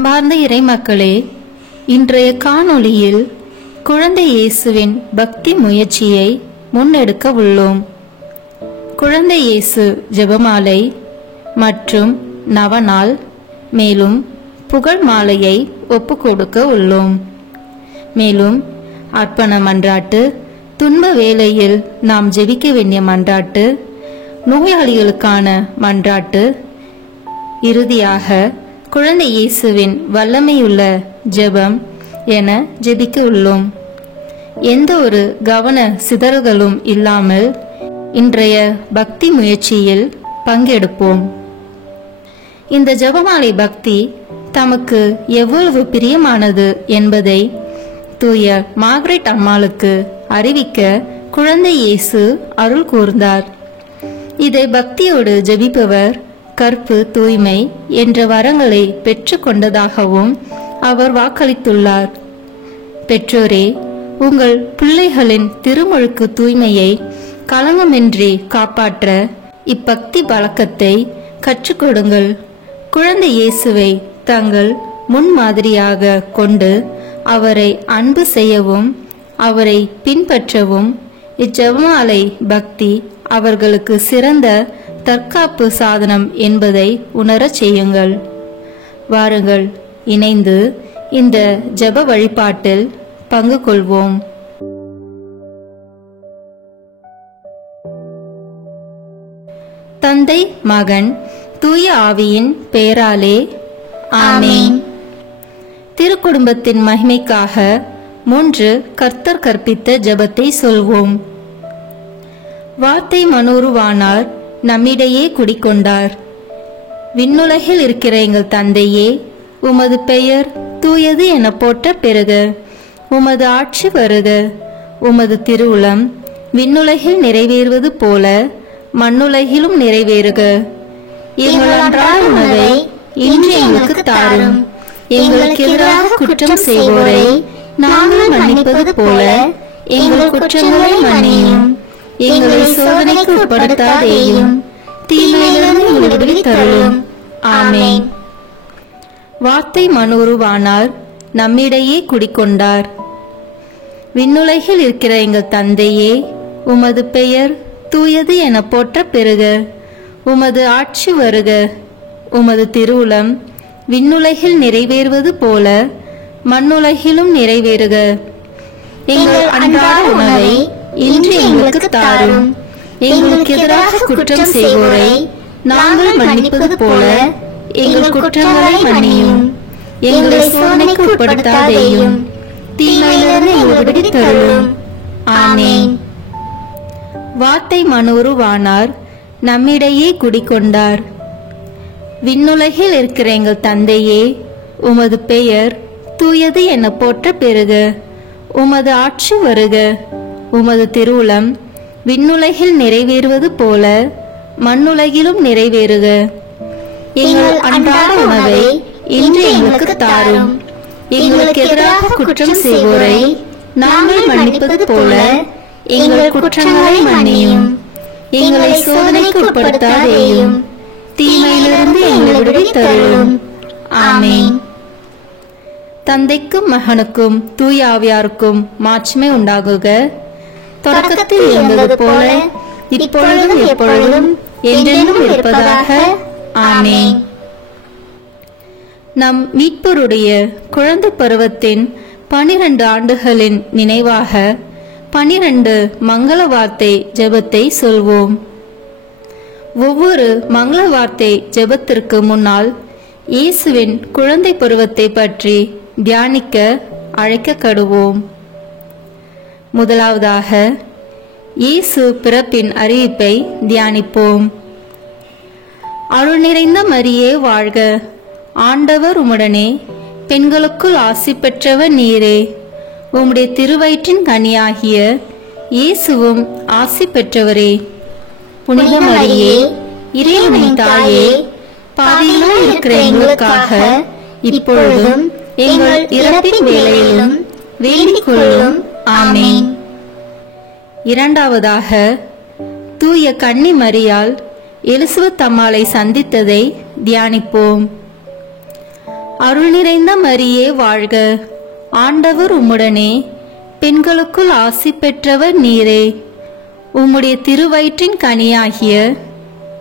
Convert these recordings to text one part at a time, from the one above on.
அன்பார்ந்த இறைமக்களே, இன்றைய காணொளியில் குழந்தை இயேசுவின் பக்தி முயற்சியை முன்னெடுக்க உள்ளோம். குழந்தை இயேசு ஜெபமாலை மற்றும் நவநாள் மேலும் புகழ் மாலையை ஒப்புக்கொடுக்க உள்ளோம். மேலும் அர்ப்பண மன்றாட்டு, துன்ப வேளையில் நாம் ஜெபிக்க வேண்டிய மன்றாட்டு, நோயாளிகளுக்கான மன்றாட்டு, இறுதியாக குழந்தை இயேசுவின் வல்லமையுள்ள ஜெபம் என ஜெபிக்க உள்ளோம். எந்த ஒரு கவன சிதறல்களும் இல்லாமல் இன்றைய பக்தி முயற்சியில் பங்கெடுப்போம். இந்த ஜெபமாலை பக்தி தமக்கு எவ்வளவு பிரியமானது என்பதை தூய மார்கரெட் அம்மாளுக்கு அறிவிக்க குழந்தை இயேசு அருள் கூர்ந்தார். இதை பக்தியோடு ஜெபிப்பவர் கற்பு, தூய்மை என்ற வரங்களை பெற்று கொண்டதாகவும் அவர் வாக்களித்துள்ளார். பெற்றோரே, உங்கள் பிள்ளைகளின் திருமுழுக்கு தூய்மையை களங்கமின்றி காப்பாற்ற இப்பக்தி பழக்கத்தை கற்றுக் கொடுங்கள். குழந்தை இயேசுவை தங்கள் முன்மாதிரியாக கொண்டு அவரை அன்பு செய்யவும் அவரை பின்பற்றவும் இச்செபமாலை பக்தி அவர்களுக்கு சிறந்த தற்காப்பு சாதனம் என்பதை உணரச் செய்யுங்கள். வாருங்கள், இணைந்து இந்த ஜெப வழிபாட்டில் பங்கு கொள்வோம். தந்தை, மகன், தூய ஆவியின் பெயராலே ஆமென். திருக்குடும்பத்தின் மகிமைக்காக 3 கர்த்தர் கற்பித்த ஜெபத்தை சொல்வோம். வார்த்தை மனோருவானார், நம்மிடையே குடிக்கொண்டார். விண்ணுலகில் இருக்கிற எங்கள் தந்தையே, உமது பெயர் தூயது என போற்ற பெறுக. உமது ஆட்சி வருக. உமது திருவுளம் விண்ணுலகில் நிறைவேறுவது போல மண்ணுலகிலும் நிறைவேறுக. எங்கள் அன்றாட உணவை இன்று எங்களுக்கு தாரும். எங்களுக்கு எதிராக குற்றம் செய்வோரை நாங்கள் மன்னிப்பது போல எங்கள் குற்றங்களை மன்னியும். எங்களை சோதனைக்கு உட்படுத்தாதேயும், தீமையிலிருந்து எங்களை விடுவித்தருளும். ஆமென். வார்த்தை மனோருவானார், நம்மிடையே குடிக்கொண்டார். விண்ணுலகில் இருக்கிற எங்கள் தந்தையே, உமது பெயர் தூயது என போற்ற பெறுக. உமது ஆட்சி வருக. உமது திருவுளம் விண்ணுலகில் நிறைவேறுவது போல மண்ணுலகிலும் நிறைவேறுக. எங்கள் அன்றாட உணவை இன்று எங்களுக்கு தாரும். எங்களுக்கு எதிராக குற்றம் செய்வோரை நாங்கள் மன்னிப்பது போல எங்கள் குற்றங்களை மன்னியும். எங்களை சோதனைக்கு உட்படுத்தாதேயும், தீமையிலிருந்து எங்களை விடுவித்தருளும். ஆமென். வார்த்தை மனோருவானார், நம்மிடையே குடிக்கொண்டார். விண்ணுலகில் இருக்கிற எங்கள் தந்தையே, உமது பெயர் தூயது என போற்ற பெறுக. உமது ஆட்சி வருக. உமது திருவுளம் விண்ணுலகில் நிறைவேறுவது போல மண்ணுலகிலும் நிறைவேறுக. எங்கள் அன்றாட உணவை இன்று எங்களுக்கு தாரும். எங்களுக்கு எதிராக குற்றம் செய்வோரை நாங்கள் மன்னிப்பது போல எங்கள் குற்றங்களை மன்னியும். எங்களை சோதனைக்கு உட்படுத்தாதேயும், தீமையிலிருந்து எங்களை விடுவித்தருளும். ஆமென். தந்தைக்கும் மகனுக்கும் தூய ஆவியாருக்கும் மாட்சிமை உண்டாகுக. தொடக்கத்தில் இருந்தது போல இப்பொழுதும் எப்பொழுதும் என்றென்றும் இருப்பதாக. ஆமென். நம் மீட்பருடைய குழந்தை பருவத்தின் 12 ஆண்டுகளின் நினைவாக 12 மங்கள வார்த்தை ஜெபத்தை சொல்வோம். ஒவ்வொரு மங்கள வார்த்தை ஜெபத்திற்கு முன்னால் இயேசுவின் குழந்தை பருவத்தை பற்றி தியானிக்க அழைக்கப்படுவோம். முதலாவதாக இயேசு பிறப்பின் அறிவிப்பை தியானிப்போம். அருள் நிறைந்த மரியே வாழ்க. ஆண்டவர் உம்முடனே, பெண்களுக்குள் ஆசி பெற்றவர் நீரே. உம்முடைய திருவயிற்றின் கனியாகிய இயேசுவும் ஆசி பெற்றவரே. புனித மரியே, இறைவனின் தாயே, பாவிகளாய் இருக்கிற எங்களுக்காக இப்பொழுதும் எங்கள் இறப்பின் வேளையிலும் வேண்டிக் கொள்ளும். ஆமென். இரண்டாவதாக தூய கன்னி மரியாள் எலிசபெத் அம்மாளை சந்தித்ததை தியானிப்போம். அருள் நிறைந்த மரியே வாழ்க, ஆண்டவர் உம்முடனே, பெண்களுக்குள் ஆசி பெற்றவர் நீரே. உம்முடைய திருவயிற்றின் கனியாகிய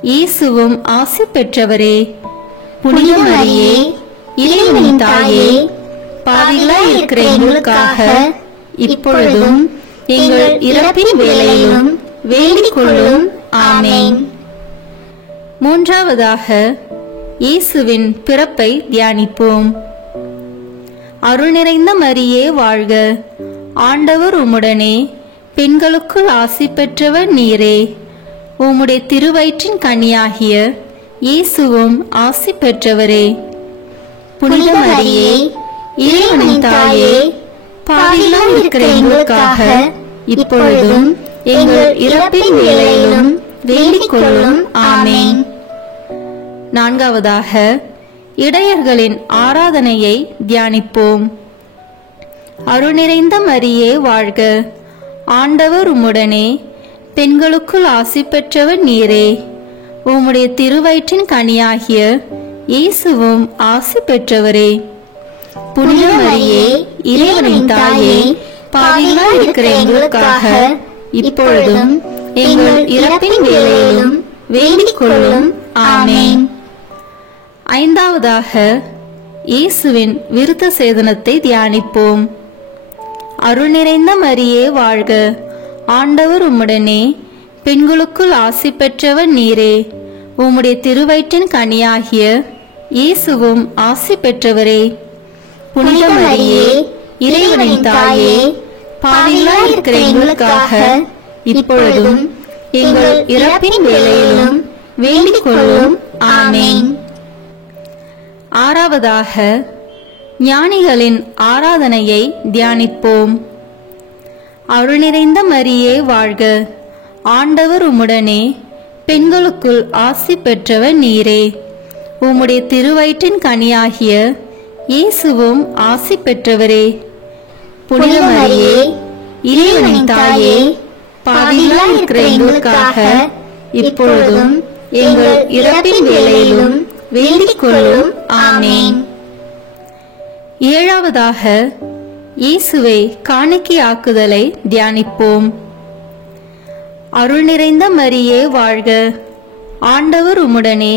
இயேசுவும் ஆசி பெற்றவரே. புனித மரியே, இறைவனின் தாயே, பாவிகளாய் இருக்கிற எங்களுக்காக இப்பொழுதும் எங்கள் இறப்பின் வேளையிலும் வேண்டிக் கொள்ளும். ஆமென். மூன்றாவதாக இயேசுவின் பிறப்பை தியானிப்போம். அருள் நிறைந்த மரியே வாழ்க, ஆண்டவர் உம்முடனே, பெண்களுக்குள் ஆசி பெற்றவர் நீரே. உம்முடைய திருவயிற்றின் கனியாகிய இயேசுவும் ஆசி பெற்றவரே. புனித மரியே, இறைவனின் தாயே, பாவிகளாய் இருக்கிற எங்களுக்காக இப்பொழுதும் எங்கள் இறப்பின் வேளையிலும் வேண்டிக் கொள்ளும். ஆமென். நான்காவதாக இடையர்களின் ஆராதனையை தியானிப்போம். அருள் நிறைந்த மரியே வாழ்க, ஆண்டவர் உம்முடனே, பெண்களுக்குள் ஆசி பெற்றவர் நீரே. உம்முடைய திருவயிற்றின் கனியாகிய இயேசுவும் ஆசி பெற்றவரே. புனித மரியே, இறைவனின் தாயே, பாவிகளாய் இருக்கிற எங்களுக்காக இப்பொழுதும் எங்கள் இறப்பின் வேளையிலும் வேண்டிக் கொள்ளும். ஆமென். ஐந்தாவதாக இயேசுவின் விருத்த சேதனத்தை தியானிப்போம். அருள் நிறைந்த மரியே வாழ்க, ஆண்டவர் உம்முடனே, பெண்களுக்குள் ஆசி பெற்றவர் நீரே. உம்முடைய திருவயிற்றின் கனியாகிய இயேசுவும் ஆசி பெற்றவரே. புனித மரியே, இறைவனின் தாயே, பாவிகளாய் இருக்கிற எங்களுக்காக இப்பொழுதும் எங்கள் இறப்பின் வேளையிலும் வேண்டிக் கொள்ளும். ஆமென். ஆறாவதாக ஞானிகளின் ஆராதனையை தியானிப்போம். அருள் நிறைந்த மரியே வாழ்க, ஆண்டவர் உம்முடனே, பெண்களுக்குள் ஆசி பெற்றவர் நீரே. உம்முடைய திருவயிற்றின் கனியாகிய இயேசுவும் ஆசி பெற்றவரே. புனித மரியே, இறைவனின் தாயே, பாவிகளாய் இருக்கிற எங்களுக்காக இப்பொழுதும் எங்கள் இறப்பின் வேளையிலும் வேண்டிக் கொள்ளும். ஆமென். ஏழாவதாக இயேசுவை காணிக்கையாக்குதலை தியானிப்போம். அருள் நிறைந்த மரியே வாழ்க, ஆண்டவர் உம்முடனே,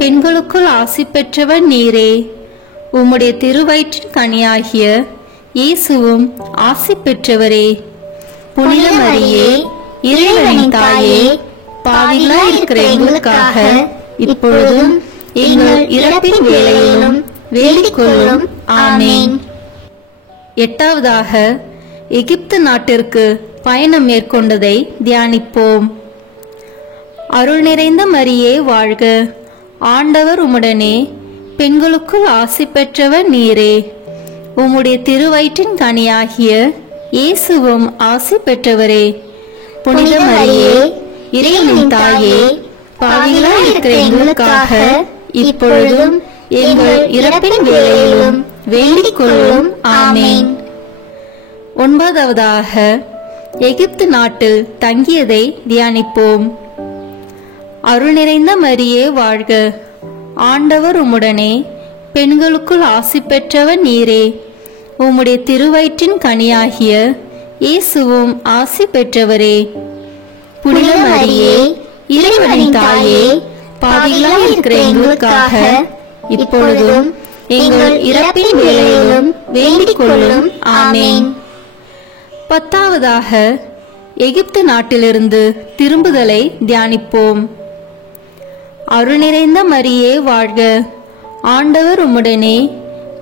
பெண்களுக்குள் ஆசி பெற்றவர் நீரே. உம்முடைய திருவயிற்றின் கனியாகிய இயேசுவும் ஆசி பெற்றவரே. புனித மரியே, இறைவனின் தாயே, பாவிகளாய் இருக்கிற எங்களுக்காக இப்பொழுதும் எங்கள் இறப்பின் வேளையிலும் வேண்டிக் கொள்ளும். ஆமென். எட்டாவதாக எகிப்து நாட்டிற்கு பயணம் மேற்கொண்டதை தியானிப்போம். அருள் நிறைந்த மரியே வாழ்க, ஆண்டவர் உம்முடனே, பெண்களுக்குள் ஆசி பெற்றவர் நீரே. உம்முடைய திருவயிற்றின் கனியாகிய இயேசுவும் ஆசி பெற்றவரே. புனித மரியே, இறைவனின் தாயே, பாவிகளாய் இருக்கிற எங்களுக்காக இப்பொழுதும் எங்கள் இறப்பின் வேளையிலும் வேண்டிக் கொள்ளும். ஆமென். ஒன்பதாவதாக எகிப்து நாட்டில் தங்கியதை தியானிப்போம். அருள் நிறைந்த மரியே வாழ்க, ஆண்டவர் உம்முடனே, பெண்களுக்குள் ஆசி பெற்றவர் நீரே. உம்முடைய திருவயிற்றின் கனியாகிய இயேசுவும் ஆசி பெற்றவரே. புனித மரியே, இறைவனின் தாயே, பாவிகளாய் இருக்கிற எங்களுக்காக இப்பொழுதும் எங்கள் இறப்பின் வேளையிலும் வேண்டிக் கொள்ளும். ஆமென். பத்தாவதாக எகிப்து நாட்டிலிருந்து திரும்புதலை தியானிப்போம். அருள் நிறைந்த மரியே வாழ்க, ஆண்டவர் உம்முடனே,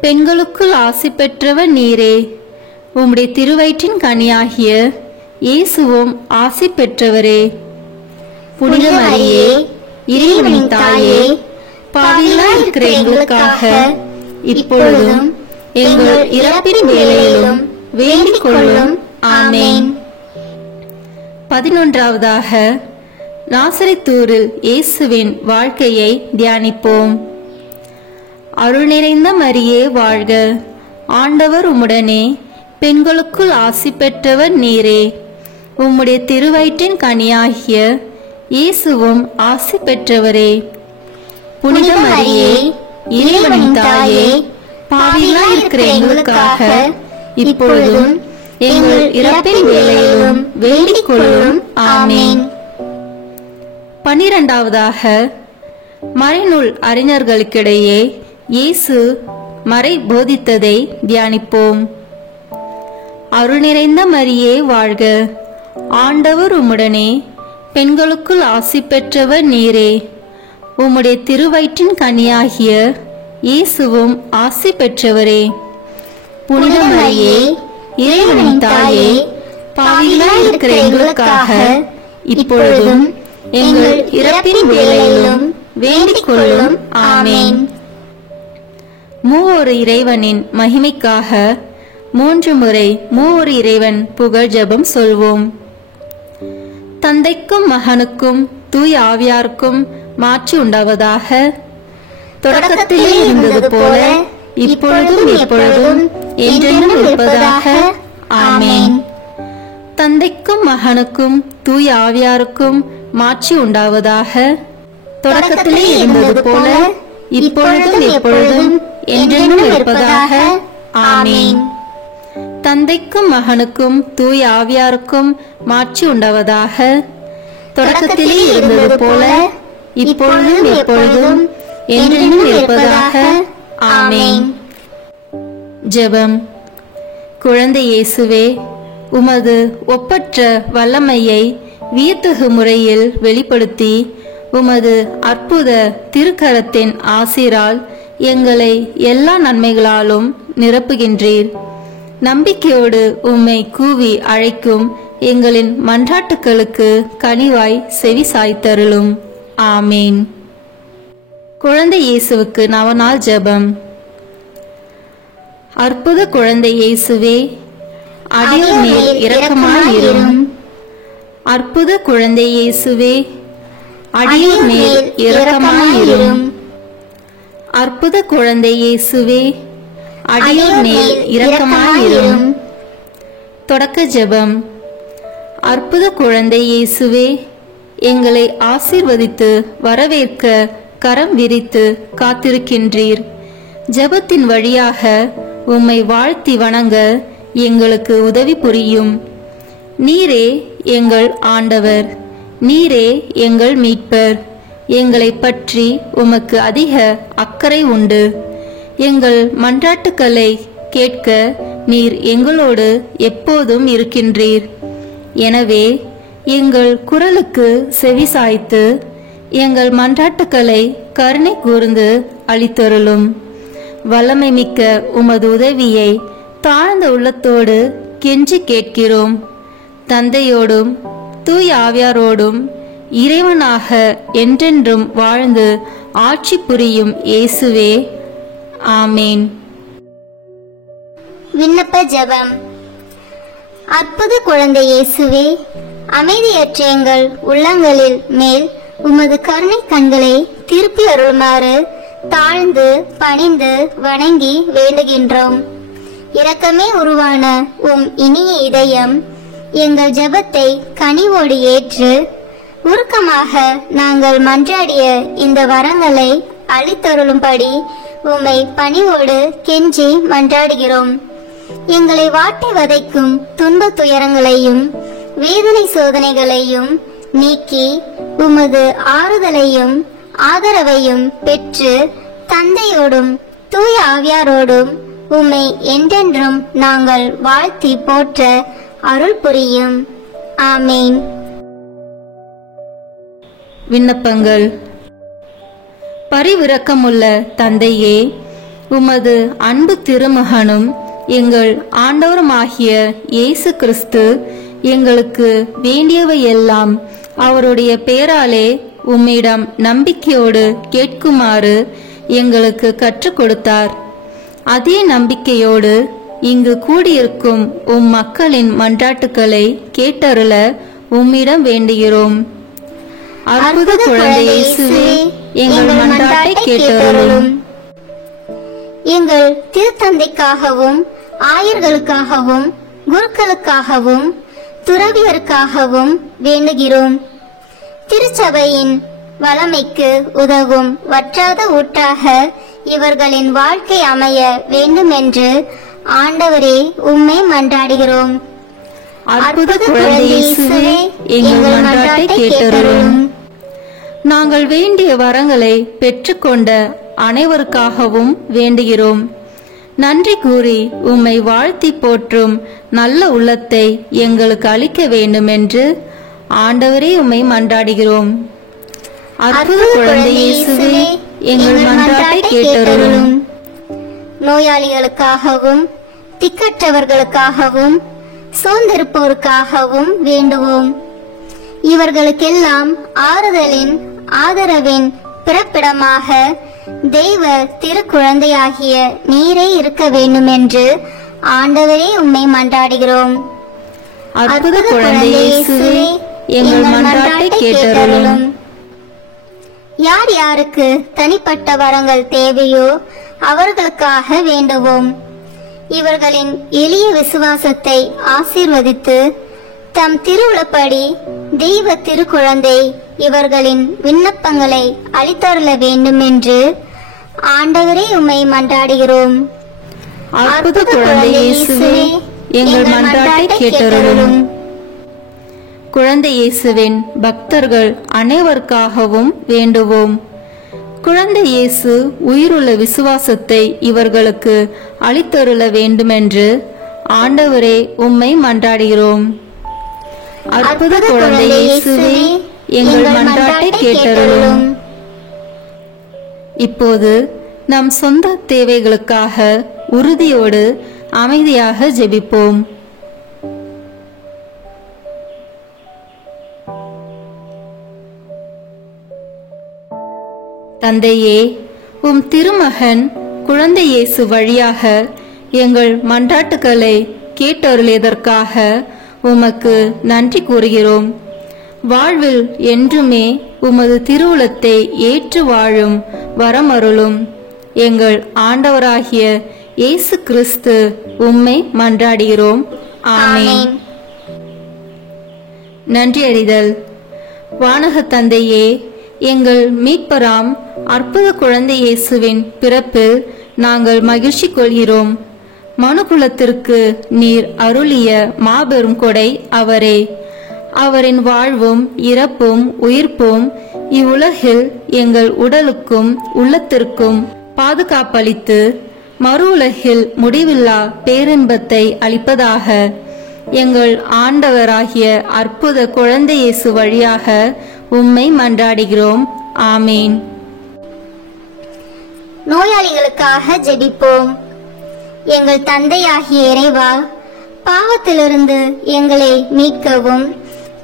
பெண்களுக்குள் ஆசி பெற்றவர் நீரே. உம்முடைய திருவயிற்றின் கனியாகிய இயேசுவும் ஆசி பெற்றவரே. புனித மரியே, இறைவனின் தாயே, பாவிகளாய் இருக்கிற எங்களுக்காக இப்பொழுதும் எங்கள் இறப்பின் வேளையிலும் வேண்டிக் கொள்ளும். ஆமென். 11ஆவதாக நாசரேத்தூரில் இயேசுவின் வாழ்க்கையை தியானிப்போம். அருள் நிறைந்த மரியே வாழ்க, ஆண்டவர் உம்முடனே, பெண்களுக்குள் ஆசி பெற்றவர் நீரே. உம்முடைய திருவயிற்றின் கனியாகிய இயேசுவும் ஆசி பெற்றவரே. புனித மரியே, இறைவனின் தாயே, பாவிகளாய் இருக்கிற எங்களுக்காக இப்பொழுதும் எங்கள் இறப்பின் வேளையிலும் வேண்டிக் கொள்ளும். ஆமேன். 12வது மறைநூல் அறிஞர்களுக்கிடையே இயேசு மறை போதித்ததை தியானிப்போம். அருள் நிறைந்த மரியே வாழ்க, ஆண்டவர் உம்முடனே, பெண்களுக்குள் ஆசி பெற்றவர் நீரே. உம்முடைய திருவயிற்றின் கனியாகிய இயேசுவும் ஆசி பெற்றவரே. புனித மரியே, இறைவனின் தாயே, பாவிகளாய் இருக்கிற எங்களுக்காக இப்பொழுதும் எங்கள் இறப்பின் வேளையிலும் வேண்டிக் கொள்ளும். ஆமேன். மூவொரு இறைவனின் மகிமைக்காக 3 முறை மூவொரு இறைவன் புகழ் ஜெபம் சொல்வோம். தந்தைக்கும் மகனுக்கும் தூய ஆவியாருக்கும் மாட்சி உண்டாவதாக. தொடக்கத்திலே இருந்தது போல இப்பொழுதும் எப்பொழுதும் என்றென்றும் இருப்பதாக. ஆமேன். தந்தைக்கும் மகனுக்கும் தூய ஆவியாருக்கும் மாட்சி உண்டாவதாக. தொடக்கத்திலே இருந்தது போல இப்பொழுதும் எப்பொழுதும் என்றென்றும் இருப்பதாக. ஆமேன். தந்தைக்கும் மகனுக்கும் தூய ஆவியாருக்கும் மாட்சி உண்டாவதாக. தொடக்கத்திலே இருந்தது போல இப்பொழுதும் எப்பொழுதும் என்றென்றும் இருப்பதாக. ஆமேன். ஜெபம். குழந்தை இயேசுவே, உமது ஒப்பற்ற வல்லமையை வியத்தகு முறையில் வெளிப்படுத்தி உமது அற்புத திருக்கரத்தின் ஆசிரால் எங்களை எல்லா நன்மைகளாலும் நிரப்புகின்றீர். நம்பிக்கையோடு உம்மை கூவி அழைக்கும் எங்களின் மன்றாட்டுக்களுக்கு கனிவாய் செவி சாய்த்தருளும். ஆமேன். குழந்தை இயேசுவுக்கு நவநாள் ஜெபம். அற்புத குழந்தை இயேசுவே, அடியோர் மேல் இரக்கமாயிரும். அற்புத குழந்தை இயேசுவே, அடியோர் மேல் இரக்கமாயிரும். அற்புத குழந்தை இயேசுவே, அடியோர் மேல் இரக்கமாயிரும். தொடக்க ஜெபம். அற்புத குழந்தை இயேசுவே, எங்களை ஆசீர்வதித்து வரவேற்க கரம் விரித்து காத்திருக்கின்றீர். ஜெபத்தின் வழியாக உம்மை வாழ்த்தி வணங்க எங்களுக்கு உதவி புரியும். நீரே எங்கள் ஆண்டவர், நீரே எங்கள் மீட்பர். எங்களை பற்றி உமக்கு அதிக அக்கறை உண்டு. எங்கள் மன்றாட்டுக்களை கேட்க நீர் எங்களோடு எப்போதும் இருக்கின்றீர். எனவே எங்கள் குரலுக்கு செவி சாய்த்து எங்கள் மன்றாட்டுக்களை கருணை கூர்ந்து அளித்தருளும். வல்லமை மிக்க உமது உதவியை தாழ்ந்த உள்ளத்தோடு கெஞ்சி கேட்கிறோம். தந்தையோடும் தூய ஆவியாரோடும் இறைவனாக என்றென்றும் வாழ்ந்து ஆட்சி புரியும் இயேசுவே. ஆமேன். விண்ணப்ப ஜெபம். அற்புத குழந்தை இயேசுவே, அமைதியற்ற எங்கள் உள்ளங்களில் மேல் உமது கருணை கண்களை திருப்பி அருளுமாறு தாழ்ந்து பணிந்து வணங்கி வேண்டுகின்றோம். இரக்கமே உருவான உம் இனிய இதயம் எங்கள் ஜெபத்தை கனிவோடு ஏற்று உருக்கமாக நாங்கள் மன்றாடிய இந்த வரங்களை அளித்தருளும்படி உம்மை பணிவோடு கெஞ்சி மன்றாடுகிறோம். எங்களை வாட்டி வதைக்கும் துன்ப துயரங்களையும் வேதனை சோதனைகளையும் நீக்கி உமது ஆறுதலையும் ஆதரவையும் பெற்று தந்தையோடும் தூய ஆவியாரோடும் உம்மை என்றென்றும் நாங்கள் வாழ்த்தி போற்ற அருள் புரியும். ஆமேன். விண்ணப்பங்கள். பரிவிரக்கமுள்ள தந்தையே, உமது அன்பு திருமகனும் எங்கள் ஆண்டவருமாகிய இயேசு கிறிஸ்து எங்களுக்கு வேண்டியவையெல்லாம் அவருடைய பேராலே உம்மிடம் நம்பிக்கையோடு கேட்குமாறு எங்களுக்கு கற்றுக் கொடுத்தார். அதே நம்பிக்கையோடு இங்கு கூடியிருக்கும் உம் மக்களின் மன்றாட்டுக்களை கேட்டருள உம்மிடம் வேண்டுகிறோம். அற்புத குழந்தை இயேசுவே, எங்கள் மன்றாட்டை கேட்டருளும். எங்கள் திருத்தந்தைக்காகவும் ஆயர்களுக்காகவும் குருக்களுக்காகவும் துறவியருக்காகவும் வேண்டுகிறோம். திருச்சபையின் வளமைக்கு உதவும் வற்றாத ஊற்றாக இவர்களின் வாழ்க்கை அமைய வேண்டுமென்று ஆண்டவரே உம்மை மன்றாடுகிறோம். அற்புத குழந்தை இயேசுவே, எங்கள் மன்றாட்டை கேட்டருளும். நாங்கள் வேண்டிய வரங்களை பெற்றுக்கொண்ட அனைவருக்காகவும் வேண்டுகிறோம். நன்றி கூறி உம்மை வாழ்த்தி போற்றும் நல்ல உள்ளத்தை எங்களுக்கு அளிக்க வேண்டுமென்று ஆண்டவரே உம்மை மன்றாடுகிறோம். அற்புத குழந்தை இயேசுவே, எங்கள் மன்றாட்டை கேட்டருளும். நோயாளிகளுக்காகவும் திக்கற்றவர்களுக்காகவும் சோர்ந்திருப்போருக்காகவும் வேண்டுவோம். இவர்களுக்கெல்லாம் ஆறுதலின் ஆதரவின் பிறப்பிடமாக தெய்வ திருக்குழந்தையாகிய நீரே இருக்க வேண்டுமென்று ஆண்டவரே உம்மை மன்றாடுகிறோம். அற்புத குழந்தை இயேசுவே, எங்கள் மன்றாட்டை கேட்டருளும். யார் யாருக்கு தனிப்பட்ட வரங்கள் தேவையோ அவர்களுக்காக வேண்டுவோம். இவர்களின் எளிய விசுவாசத்தை ஆசீர்வதித்து தம் திருவுளப்படி தெய்வ திருக்குழந்தை இவர்களின் விண்ணப்பங்களை அளித்தருள வேண்டும் என்று ஆண்டவரே உம்மை மன்றாடுகிறோம். அற்புத குழந்தை இயேசுவே, எங்கள் மன்றாட்டை கேட்டருளும். குழந்தை இயேசுவின் பக்தர்கள் அனைவருக்காகவும் வேண்டுவோம். குழந்தை இயேசு உயிருள்ள விசுவாசத்தை இவர்களுக்கு அளித்தருள வேண்டுமென்று ஆண்டவரே உம்மை மன்றாடுகிறோம். அற்புத குழந்தை இயேசுவே, எங்கள் மன்றாட்டை கேட்டருளும். இப்போது நம் சொந்த தேவைகளுக்காக உறுதியோடு அமைதியாக ஜெபிப்போம். தந்தையே, உம் திருமகன் குழந்தை இயேசு வழியாக எங்கள் மன்றாட்டுக்களை கேட்டருளியதற்காக உமக்கு நன்றி கூறுகிறோம். வாழ்வில் என்றுமே உமது திருவுளத்தை ஏற்று வாழும் வரமருளும். எங்கள் ஆண்டவராகிய இயேசு கிறிஸ்து உம்மை மன்றாடுகிறோம். ஆமென். நன்றி அறிதல். வானக தந்தையே, எங்கள் மீட்பராம் அற்புத குழந்தை இயேசுவின் பிறப்பில் நாங்கள் மகிழ்ச்சி கொள்கிறோம். மனுகுலத்திற்கு நீர் அருளிய மாபெரும் கொடை அவரே. அவரின் வாழ்வும் இறப்பும் உயிர்ப்பும் இவ்வுலகில் எங்கள் உடலுக்கும் உள்ளத்திற்கும் பாதுகாப்பளித்து மறு உலகில் முடிவில்லா பேரின்பத்தை அளிப்பதாக எங்கள் ஆண்டவராகிய அற்புத குழந்தை இயேசு வழியாக உம்மை மன்றாடுகிறோம். ஆமேன். நோயாளிகளுக்காக ஜெபிப்போம். எங்கள் தந்தையாகிய இறைவா, பாவத்திலிருந்து எங்களை மீட்கவும்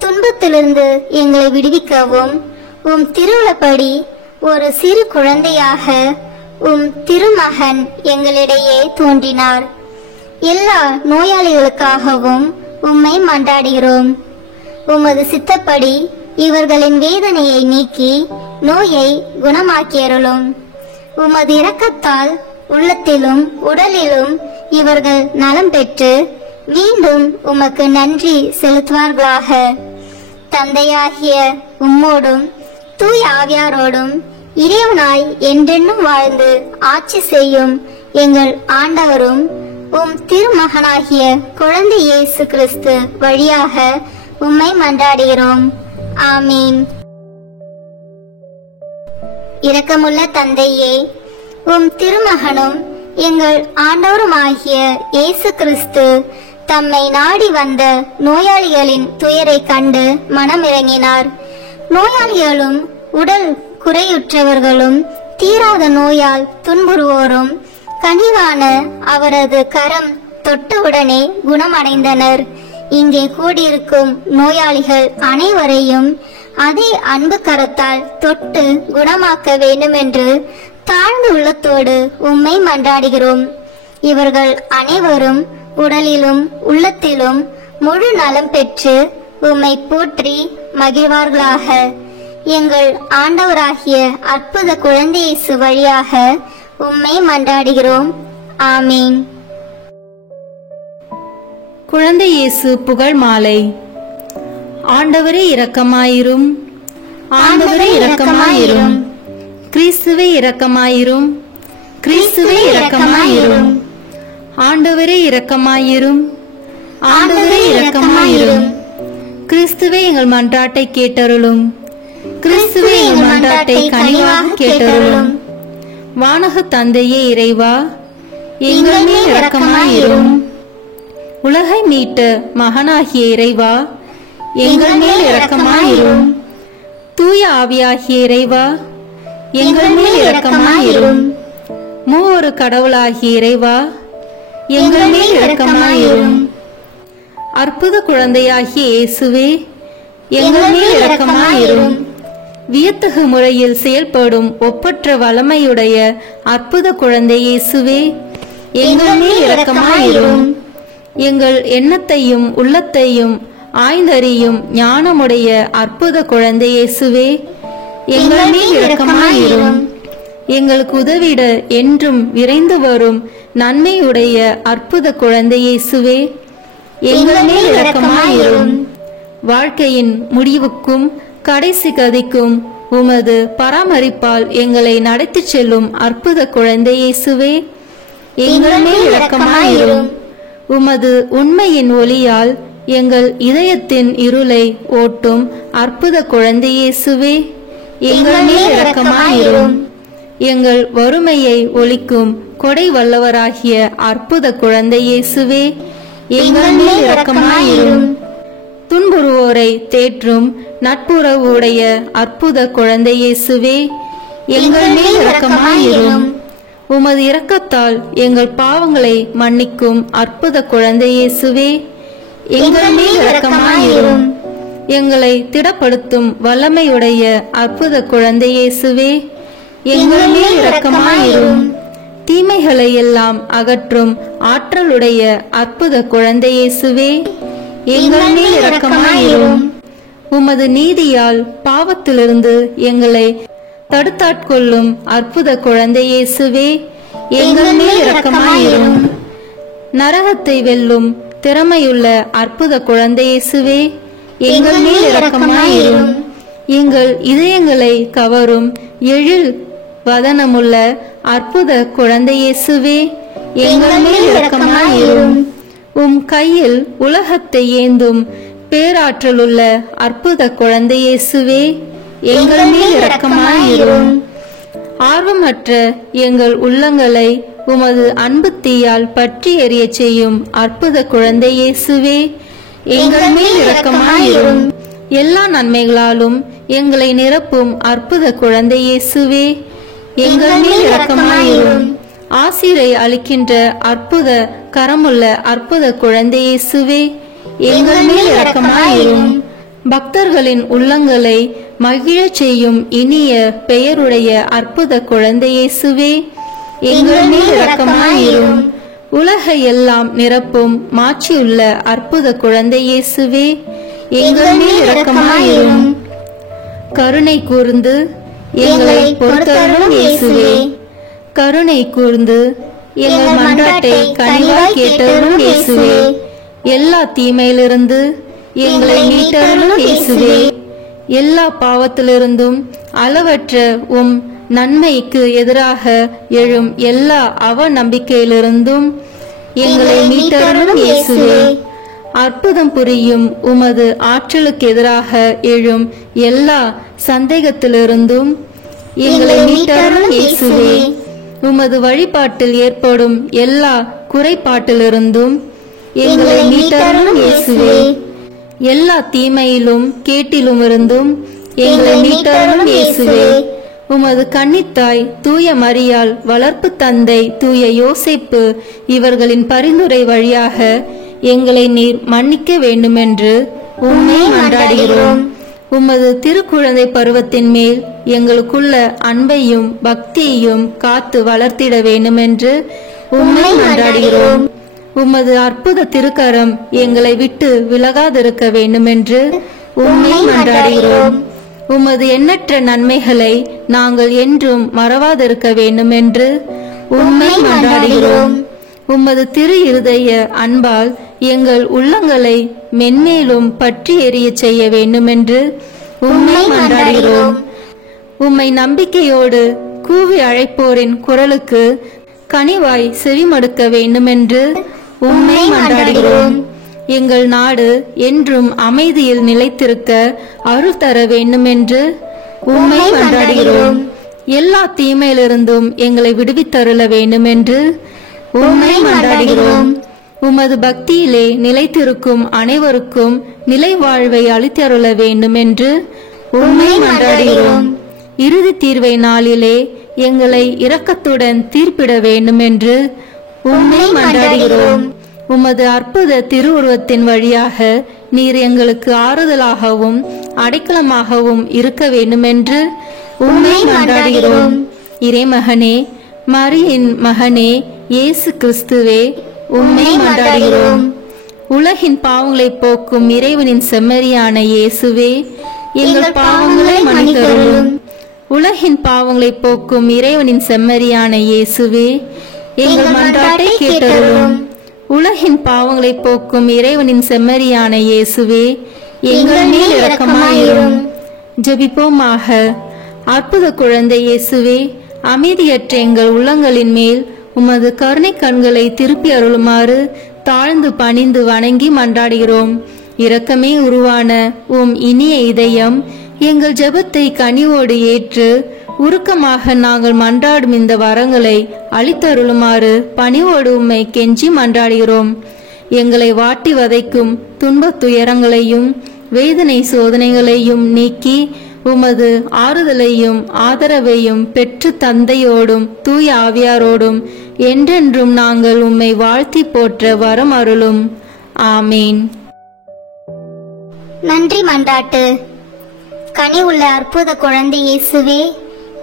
துன்பத்திலிருந்து எங்களை விடுவிக்கவும் உம் திருவுளப்படி ஒரு சிறு குழந்தையாக உம் திருமகன் எங்களிடையே தோன்றினார். எல்லா நோயாளிகளுக்காகவும் உம்மை மன்றாடுகிறோம். உமது சித்தப்படி இவர்களின் வேதனையை நீக்கி நோயை குணமாக்கியருளும். உமது இரக்கத்தால் உள்ளத்திலும் உடலிலும் இவர்கள் நலம் பெற்று மீண்டும் உமக்கு நன்றி செலுத்துவார்களாக. தந்தையாகிய உம்மோடும் தூய ஆவியாரோடும் இறைவனாய் என்றென்னும் வாழ்ந்து ஆட்சி செய்யும் எங்கள் ஆண்டவரும் உம் திருமகனாகிய குழந்தை இயேசு கிறிஸ்து வழியாக உம்மை மன்றாடுகிறோம். ஆமீன். இரக்கமுள்ள தந்தையே, உம் திருமகனும் எங்கள் ஆண்டவருமாகிய இயேசு கிறிஸ்து தம்மை நாடி வந்த நோயாளிகளின் துயரை கண்டு மனமிறங்கினார். நோயாளிகளும் உடல் குறையுற்றவர்களும் தீராத நோயால் துன்புறுவோரும் கனிவான அவரது கரம் தொட்டவுடனே குணமடைந்தனர். இங்கே கூடியிருக்கும் நோயாளிகள் அனைவரையும் அதே அன்பு கரத்தால் தொட்டு குணமாக்க வேண்டும் என்று தாழ்ந்த உள்ளத்தோடு உம்மை மன்றாடுகிறோம். இவர்கள் அனைவரும் உடலிலும் உள்ளத்திலும் முழு நலம் பெற்று உம்மை போற்றி மகிழ்வார்களாக. எங்கள் ஆண்டவராகிய அற்புத குழந்தை இயேசு வழியாக உம்மை மன்றாடுகிறோம். ஆமீன். குழந்தை இயேசு புகழ் மாலை. ஆண்டவரே இரக்கமாயிரும், ஆண்டவரே இரக்கமாயிரும், கிறிஸ்துவே இரக்கமாயிரும், கிறிஸ்துவே இரக்கமாயிரும். ஆண்டவரே இரக்கமாயிரும். ஆண்டவரே இரக்கமாயிரும். கிறிஸ்துவே எங்கள் மன்றாட்டை கேட்டருளும். கிறிஸ்துவே எங்கள் மன்றாட்டை கனிவாக கேட்டருளும். வானக தந்தையே இறைவா, எங்கள் மேல் இரக்கமாயிரும். உலகை மீட்ட மகனாகிய இறைவா, எங்கள் மேல் இரக்கமாயிரும். தூய ஆவியாகிய இறைவா, எங்கள் மேல் இரக்கமாயிரும். மூவொரு கடவுளாகிய இறைவா, எங்கள் மேல் இரக்கமாயிரும். அற்புத குழந்தையாகிய இயேசுவே, எங்கள் மேல் இரக்கமாயிரும். வியத்தகு முறையில் செயல்படும் ஒப்பற்ற வல்லமையுடைய அற்புத குழந்தை இயேசுவே, எங்கள் மேல் இரக்கமாயிரும். எங்கள் எண்ணத்தையும் உள்ளத்தையும் ஆய்ந்தறியும் ஞானமுடைய அற்புத குழந்தை இயேசுவே, எங்கள் மேல் இரக்கமாயிரும். எங்களுக்கு உதவிட என்றும் விரைந்து வரும் நன்மையுடைய அற்புத குழந்தை இயேசுவே, எங்கள் மேல் இரக்கமாயிரும். வாழ்க்கையின் முடிவுக்கும் கடைசி கதிக்கும் உமது பராமரிப்பால் எங்களை நடத்தி செல்லும் அற்புத குழந்தை இயேசுவே, எங்கள் மேல் இரக்கமாயிரும். உமது உண்மையின் ஒளியால் எங்கள் இதயத்தின் இருளை ஓட்டும் அற்புத குழந்தை இயேசுவே, எங்கள் மேல் இரக்கமாயிரும். எங்கள் வறுமையை ஒழிக்கும் கொடை வல்லவராகிய அற்புத குழந்தை இயேசுவே, எங்கள் மேல் இரக்கமாயிரும். துன்புறுவோரை தேற்றும் நட்புறவுடைய அற்புத குழந்தை இயேசுவே, எங்கள் மேல் இரக்கமாயிரும். உமது இரக்கத்தால் எங்கள் பாவங்களை மன்னிக்கும் அற்புத குழந்தை இயேசுவே, எங்கள் மேல் இரக்கமாயிரும். எங்களை திடப்படுத்தும் வல்லமையுடைய அற்புத குழந்தை இயேசுவே, எங்கள் மேல் இரக்கமாயிரும். தீமைகளை எல்லாம் அகற்றும் ஆற்றலுடைய அற்புத குழந்தை இயேசுவே, எங்கள் மேல் இரக்கமாயிரும். உமது நீதியால் பாவத்திலிருந்து எங்களை தடுத்தாட்கொள்ளும் அற்புத குழந்தை இயேசுவே, எங்கள் மேல் இரக்கமாயிரும். நரகத்தை வெல்லும் திறமையுள்ள அற்புத குழந்தை இயேசுவே, எங்கள் மேல் இரக்கமாயிரும். எங்கள் இதயங்களை கவரும் எழில் வதனமுள்ள அற்புத குழந்தை இயேசுவே, எங்கள் மேல் இரக்கமாயிரும். உம் கையில் உலகத்தை ஏந்தும் பேராற்றலுள்ள அற்புத குழந்தை இயேசுவே, எங்கள் மேல் இரக்கமாயிரும். ஆர்வமற்ற எங்கள் உள்ளங்களை உமது அன்பு தீயால் பற்றி எரிய செய்யும் அற்புத குழந்தை இயேசுவே, எங்கள் மேல் இரக்கமாயிரும். எல்லா நன்மைகளாலும் எங்களை நிரப்பும் அற்புத குழந்தை இயேசுவே, எங்கள் மேல் இரக்கமாயிரும். ஆசிரை அளிக்கின்ற அற்புத கரமுள்ள அற்புத குழந்தை இயேசுவே, எங்கள் மேல் இரக்கமாயிரும். பக்தர்களின் உள்ளங்களை மகிழச் செய்யும் இனிய பெயருடைய அற்புத குழந்தை இயேசுவே, எங்கள் மேல் இரக்கமாயிரும். உலகை எல்லாம் நிரப்பும் மாட்சியுள்ள அற்புத குழந்தை இயேசுவே, எங்கள் மேல் இரக்கமாயிரும். கருணை கூர்ந்து எங்களை பொறுத்தருளும் இயேசுவே, கருணை கூர்ந்து எங்கள் மன்றாட்டை கனிவாய் கேட்டருளும் இயேசுவே, எல்லா தீமையிலிருந்து எங்களை மீட்டருளும் இயேசுவே, எல்லா பாவத்திலிருந்தும் அளவற்ற உம் நன்மைக்கு எதிராக எழும் எல்லா அவநம்பிக்கையிலிருந்தும் எங்களை மீட்டருளும் இயேசுவே, அற்புதம் புரியும் உமது ஆற்றலுக்கு எதிராக எழும் எல்லா சந்தேகத்திலிருந்தும் எங்களை மீட்டருளும் இயேசுவே, உமது வழிபாட்டில் ஏற்படும் எல்லா குறைபாட்டிலிருந்தும் எங்களை மீட்டருளும் இயேசுவே, எல்லா தீமையிலும் கேட்டிலும் இருந்தும் எங்களை மீட்டருளும் இயேசுவே, உமது கன்னித்தாய் தூய மரியாள், வளர்ப்பு தந்தை தூய யோசேப்பு இவர்களின் பரிந்துரை வழியாக எங்களை நீர் மன்னிக்க வேண்டுமென்று உம்மை மன்றாடுகிறோம். உமது திருக்குழந்தை பருவத்தின் மேல் எங்களுக்குள்ள அன்பையும் பக்தியையும் காத்து வளர்த்திட வேண்டுமென்று உம்மை மன்றாடுகிறோம். உமது அற்புத திருக்கரம் எங்களை விட்டு விலகாதிருக்க வேண்டுமென்று உம்மை மன்றாடுகிறோம். உமது எண்ணற்ற நன்மைகளை நாங்கள் என்றும் மறவாதிருக்க வேண்டுமென்று உம்மை மன்றாடுகிறோம். உமது திரு இருதய அன்பால் எங்கள் உள்ளங்களை மென்மேலும் பற்றி எரிய செய்ய வேண்டுமென்று உம்மை மன்றாடுகிறோம். உம்மை நம்பிக்கையோடு கூவி அழைப்போரின் குரலுக்கு கனிவாய் செவிமடுக்க வேண்டுமென்று உம்மை மன்றாடுகிறோம். எங்கள் நாடு என்றும் அமைதியில் நிலைத்திருக்க அருள் தர வேண்டுமென்று உம்மை மன்றாடுகிறோம். எல்லா தீமையிலிருந்தும் எங்களை விடுவித்தருள வேண்டுமென்று உம்மை மன்றாடுகிறோம். உமது பக்தியிலே நிலைத்திருக்கும் அனைவருக்கும் நிலை வாழ்வை அளித்தருள வேண்டுமென்று உம்மை மன்றாடுகிறோம். இறுதி தீர்வை நாளிலே எங்களை இரக்கத்துடன் தீர்ப்பிட வேண்டுமென்று உம்மை மன்றாடுகிறோம். உமது அற்புத திருவுருவத்தின் வழியாக நீர் எங்களுக்கு ஆறுதலாகவும் அடைக்கலமாகவும் இருக்க வேண்டுமென்று உம்மை மன்றாடுகிறோம். இறைமகனே, மரியின் மகனே, இயேசு கிறிஸ்துவே, உம்மை மன்றாடுகிறோம். உலகின் பாவங்களை போக்கும் இறைவனின் செம்மறியான இயேசுவே, எங்கள் பாவங்களை மன்னித்தருளும். உலகின் பாவங்களை போக்கும் இறைவனின் செம்மறியான இயேசுவே, எங்கள் மன்றாட்டை கேட்டருளும். உலகின் பாவங்களை போக்கும் இறைவனின் செம்மறியான இயேசுவே, எங்கள் மேல் இரக்கமாயிரும். ஜெபிப்போமாக. அற்புத குழந்தை இயேசுவே, அமைதியற்ற எங்கள் உள்ளங்களின் மேல் உமது கருணை கண்களை திருப்பி அருளுமாறு தாழ்ந்து பணிந்து வணங்கி மன்றாடுகிறோம். இரக்கமே உருவான உம் இனிய இதயம் எங்கள் ஜெபத்தை கனிவோடு ஏற்று உருக்கமாக நாங்கள் மன்றாடும் இந்த வரங்களை அளித்தருளுமாறு பணிவோடு உம்மை கெஞ்சி மன்றாடுகிறோம். எங்களை வாட்டி வதைக்கும் துன்பத் துயரங்களையும் வேதனை சோதனைகளையும் நீக்கி உமது ஆறுதலையும் ஆதரவையும் பெற்று தந்தையோடும் தூய ஆவியாரோடும் என்றென்றும் நாங்கள் உம்மை வாழ்த்தி போற்ற வரம் அருளும். ஆமேன். நன்றி மன்றாட்டு. கனி உள்ள அற்புத குழந்தை இயேசுவே,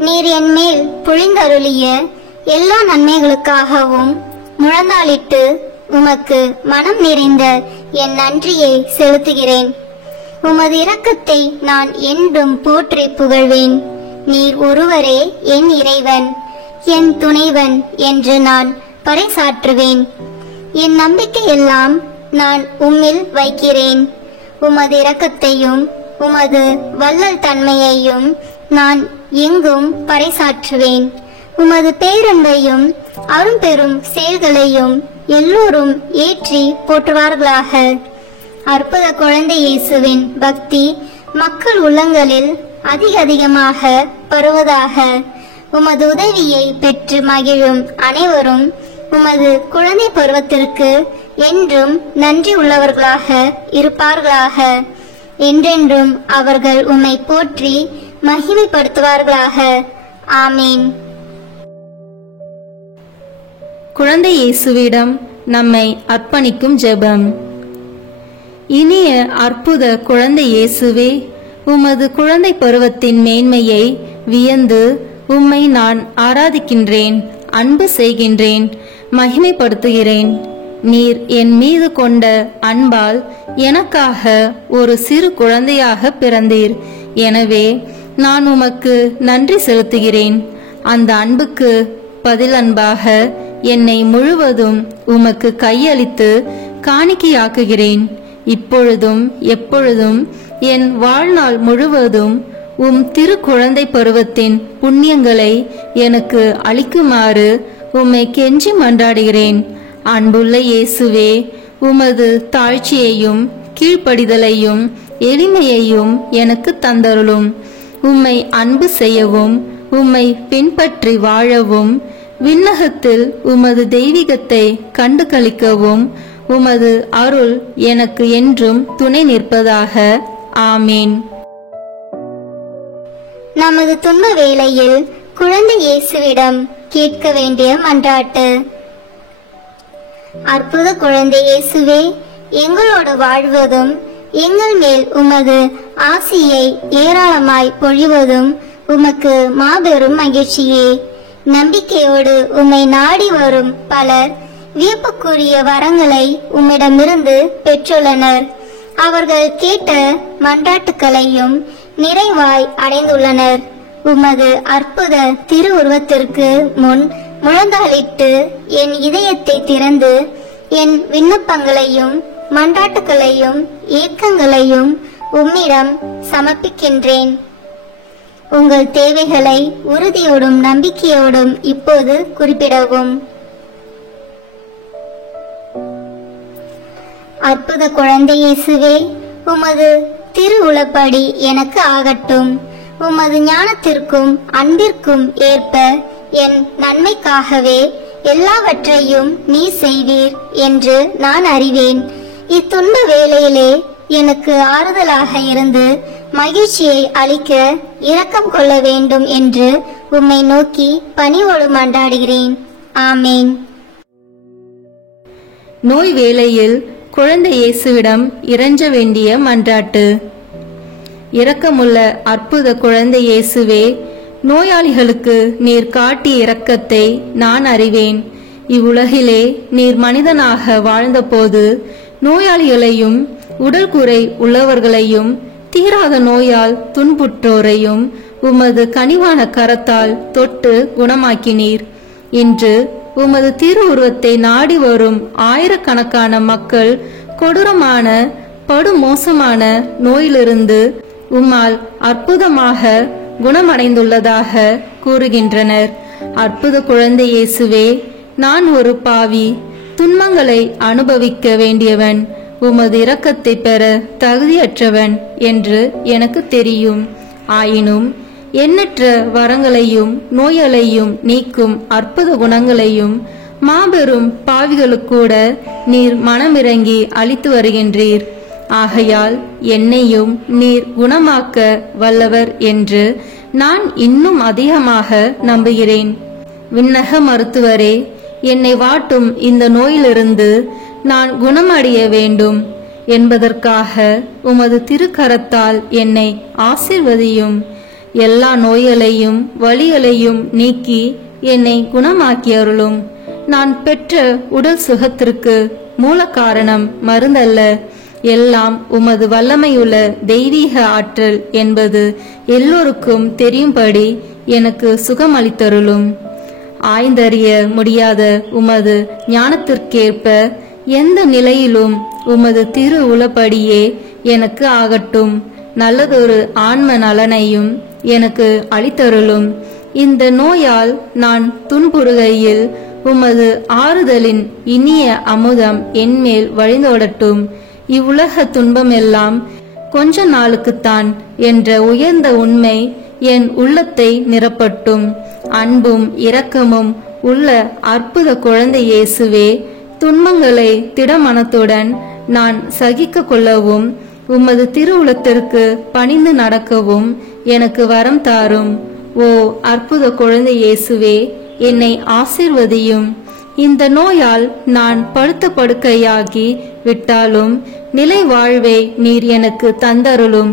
நீர் என் மேல் பொழிந்தருளிய எல்லா நன்மைகளுக்காகவும் முழந்தாளிட்டு உமக்கு மனம் நிறைந்த என் நன்றியை செலுத்துகிறேன். உமது இரக்கத்தை நான் என்றும் போற்றி புகழ்வேன். நீர் ஒருவரே என் இறைவன், என் துணைவன் என்று நான் பறைசாற்றுவேன். என் நம்பிக்கையெல்லாம் நான் உம்மில் வைக்கிறேன். உமது இரக்கத்தையும் உமது வள்ளல் தன்மையையும் நான் எங்கும் பறைசாற்றுவேன். உமது பேரன்பையும் அரும்பெரும் செயல்களையும் எல்லோரும் ஏற்றி போற்றுவார்களாக. அற்புத குழந்தை இயேசுவின் பக்தி மக்கள் உள்ளங்களில் அதிகமாக பருவதாக. உமது உதவியை பெற்று மகிழும் அனைவரும் உமது குழந்தை பருவத்திற்கு என்றும் நன்றி உள்ளவர்களாக இருப்பார்களாக. என்றென்றும் அவர்கள் உம்மை போற்றி மகிமைப்படுத்துவார்களாக. ஆமீன். குழந்தை இயேசுவிடம் நம்மை அர்ப்பணிக்கும் ஜெபம். இனிய அற்புத குழந்தை இயேசுவே, உமது குழந்தை பருவத்தின் மேன்மையை வியந்து உம்மை நான் ஆராதிக்கின்றேன், அன்பு செய்கின்றேன், மகிமைப்படுத்துகிறேன். நீர் என் மீது கொண்ட அன்பால் எனக்காக ஒரு சிறு குழந்தையாக பிறந்தீர். எனவே நான் உமக்கு நன்றி செலுத்துகிறேன். அந்த அன்புக்கு பதில் அன்பாக என்னை முழுவதும் உமக்கு கையளித்து காணிக்கையாக்குகிறேன். இப்பொழுதும் எப்பொழுதும் என் வாழ்நாள் முழுவதும் உம் திரு குழந்தை பருவத்தின் புண்ணியங்களை எனக்கு அளிக்குமாறு உம்மை கெஞ்சி மன்றாடுகிறேன். அன்புள்ள இயேசுவே, உமது தாழ்ச்சியையும் கீழ்ப்படிதலையும் எளிமையையும் எனக்கு தந்தருளும். உம்மை அன்பு செய்யவும் உம்மை பின்பற்றி வாழவும் விண்ணகத்தில் உமது தெய்வீகத்தை கண்டு களிக்கவும் உமது அருள் எனக்கு என்றும் துணை நிற்பதாக. ஆமீன். நமது துன்ப வேளையில் குழந்தை இயேசுவிடம் கேட்க வேண்டிய மன்றாட்டு. அற்புத குழந்தை இயேசுவே, எங்களோடு வாழ்வதும் எங்கள் மேல் உமது ஆசியை ஏராளமாய் பொழிவதும் உமக்கு மாபெரும் மகிழ்ச்சியே. நம்பிக்கையோடு உம்மை நாடி வரும் பலர் வியப்புக்குரிய வரங்களை உம்மிடமிருந்து பெற்றுள்ளனர். அவர்கள் கேட்ட மன்றாட்டுக்களையும் நிறைவாய் அடைந்துள்ளனர். உமது அற்புத திருவுருவத்திற்கு முன் முழந்தாளிட்டு என் இதயத்தை திறந்து என் விண்ணப்பங்களையும் மன்றாட்டுகளையும் ஏக்கங்களையும் உம்மிடம் சமர்ப்பிக்கின்றேன். உங்கள் தேவைகளை உறுதியோடும் நம்பிக்கையோடும் இப்போது குறிப்பிடவும். அற்புத குழந்தை இயேசுவே, உமது திருவுளப்படி எனக்கு ஆகட்டும். உமது ஞானத்திற்கும் அன்பிற்கும் ஏற்ப என் நன்மைக்காகவே எல்லாவற்றையும் நீ செய்வீர் என்று நான் அறிவேன். இத்துன்ப வேளையிலே எனக்கு ஆறுதலாக இருந்து மகிழ்ச்சியை அளிக்க இரக்கம் கொள்ள வேண்டும் என்று உம்மை நோக்கி பணிவோடு மன்றாடுகிறேன். ஆமேன். நோய் வேளையில் குழந்தை இயேசுவிடம் இறைஞ்ச வேண்டிய மன்றாட்டு. இரக்கமுள்ள அற்புத குழந்தை இயேசுவே, நோயாளிகளுக்கு நீர் காட்டிய இரக்கத்தை நான் அறிவேன். இவ்வுலகிலே நீர் மனிதனாக வாழ்ந்தபோது நோயாளிகளையும் உடல் குறை உள்ளவர்களையும் தீராத நோயால் துன்புற்றோரையும் உமது கனிவான கரத்தால் தொட்டு குணமாக்கினீர். இன்று உமது திருவுருவத்தை நாடி வரும் ஆயிரக்கணக்கான மக்கள் கொடூரமான படுமோசமான நோயிலிருந்து உம்மால் அற்புதமாக குணமடைந்துள்ளதாக கூறுகின்றனர். அற்புத குழந்தை இயேசுவே, நான் ஒரு பாவி, துன்பங்களை அனுபவிக்க வேண்டியவன், உமது இரக்கத்தை பெற தகுதியற்றவன் என்று எனக்கு தெரியும். ஆயினும் எண்ணற்ற வரங்களையும் நோய்களையும் நீக்கும் அற்புத குணங்களையும் மாபெரும் பாவிகளுக்கூட நீர் மனமிறங்கி அளித்து வருகின்றீர். ஆகையால் என்னையும் நீர் குணமாக்க வல்லவர் என்று நான் இன்னும் அதிகமாக நம்புகிறேன். விண்ணக மருத்துவரே, என்னை வாட்டும் இந்த நோயிலிருந்து நான் குணமடைய வேண்டும் என்பதற்காக உமது திருக்கரத்தால் என்னை ஆசீர்வதியும். எல்லா நோய்களையும் வலிகளையும் நீக்கி என்னை குணமாக்கி அருளும். நான் பெற்ற உடல் சுகத்திற்கு மூல காரணம் மருந்தல்ல, எல்லாம் உமது வல்லமையுள்ள தெய்வீக ஆற்றல் என்பது எல்லோருக்கும் தெரியும்படி எனக்கு சுகமளித்தருளும். ஆய்ந்தறிய முடியாத உமது ஞானத்திற்கேற்ப எந்த நிலையிலும் உமது திரு உளப்படியே எனக்கு ஆகட்டும். நல்லதொரு ஆன்ம நலனையும் எனக்கு அளித்தருளும். இந்த நோயால் நான் துன்புறுகையில் உமது ஆறுதலின் இனிய அமுதம் என்மேல் வழிந்தோடட்டும். இவ்வுலக துன்பமெல்லாம் கொஞ்ச நாளுக்குத்தான் என்ற உயர்ந்த உண்மை என் உள்ளத்தை நிரப்பட்டும். அன்பும் இரக்கமும் உள்ள அற்புத குழந்தை இயேசுவே, துன்பங்களை திடமனத்துடன் நான் சகிக்க கொள்ளவும் உமது திருவுளத்திற்கு பணிந்து நடக்கவும் எனக்கு வரம் தாரும். ஓ அற்புத குழந்தை இயேசுவே, என்னை ஆசீர்வதியும். இந்த நோயால் நான் படுத்த படுக்கையாகி விட்டாலும் நிலை வாழ்வை நீர் எனக்கு தந்தருளும்.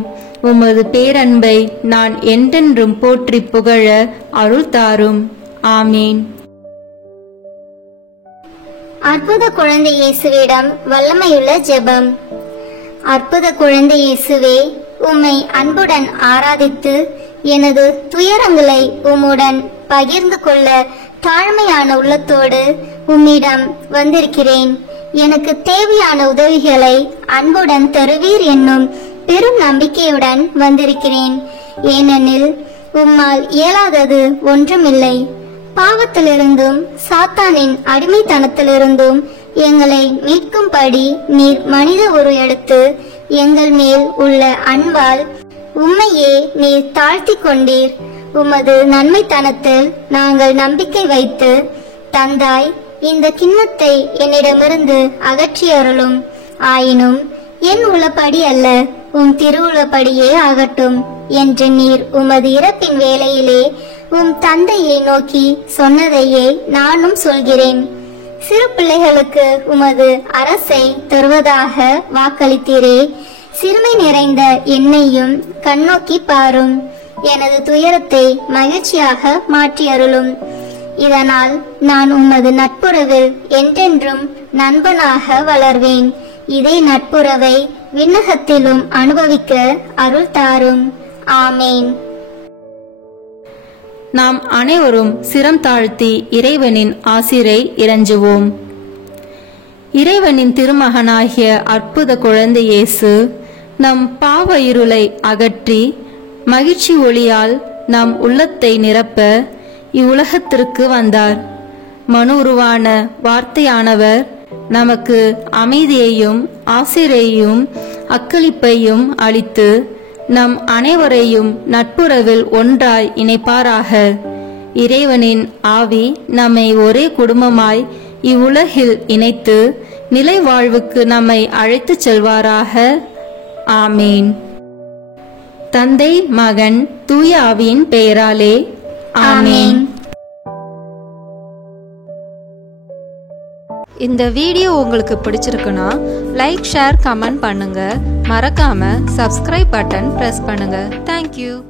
உமது பேரன்பை நான் என்றென்றும் போற்றி புகழ அருள் தாரும். ஆமீன். அற்புத குழந்தை இயேசுவிடம் வல்லமையுள்ள ஜெபம். அற்புத குழந்தை இயேசுவே, உம்மை அன்புடன் ஆராதித்து எனது துயரங்களை உம்முடன் பகிர்ந்து கொள்ள தாழ்மையான உள்ளத்தோடு உம்மிடம் வந்திருக்கிறேன். எனக்கு தேவையான உதவிகளை அன்புடன் தருவீர் என்னும் பெரும் நம்பிக்கையுடன் வந்திருக்கிறேன். ஏனெனில் உம்மால் இயலாதது ஒன்றுமில்லை. பாவத்திலிருந்தும் சாத்தானின் அடிமைத்தனத்திலிருந்தும் எங்களை மீட்கும்படி நீர் மனித உரு எடுத்து எங்கள் மேல் உள்ள அன்பால் உம்மையே நீர் தாழ்த்தி கொண்டீர். உமது நன்மைத்தனத்தில் நாங்கள் நம்பிக்கை வைத்து தந்தாய். இந்த கிண்ணத்தை என்னிடமிருந்து அகற்றி அருளும். ஆயினும் என் உளப்படி அல்ல, உம் திருவுளப்படியே ஆகட்டும் என்று நீர் உமது இறப்பின் வேளையிலே உம் தந்தையை நோக்கி சொன்னதையே நானும் சொல்கிறேன். சிறு பிள்ளைகளுக்கு உமது அரசை தருவதாக வாக்களித்தீரே. சிறுமை நிறைந்த என்னையும் கண்ணோக்கி பாரும். எனது துயரத்தை மகிழ்ச்சியாக மாற்றி அருளும். இதனால் நான் உமது நட்புறவில் என்றென்றும் நண்பனாக வளர்வேன். இதே நட்புறவை விண்ணகத்திலும் அனுபவிக்க அருள் தாரும். ஆமேன். நாம் அனைவரும் சிரம் தாழ்த்தி இறைவனின் ஆசிரை இறைஞ்சுவோம். இறைவனின் திருமகனாகிய அற்புத குழந்தை இயேசு நம் பாவ இருளை அகற்றி மகிழ்ச்சி ஒளியால் நம் உள்ளத்தை நிரப்ப இவ்வுலகத்திற்கு வந்தார். மனு உருவான வார்த்தையானவர் நமக்கு அமைதியையும் ஆசிரியையும் அக்களிப்பையும் அளித்து நம் அனைவரையும் நட்புறவில் ஒன்றாய் இணைப்பாராக. இறைவனின் ஆவி நம்மை ஒரே குடும்பமாய் இவ்வுலகில் இணைத்து நிலை வாழ்வுக்கு நம்மை அழைத்துச் செல்வாராக. ஆமீன். தந்தை, மகன், தூய ஆவியின் பெயராலே ஆமீன். இந்த வீடியோ உங்களுக்கு பிடிச்சிருக்குன்னா லைக், ஷேர், கமெண்ட் பண்ணுங்க. மறக்காம சப்ஸ்கிரைப் பட்டன் பிரஸ் பண்ணுங்க. தேங்க்யூ.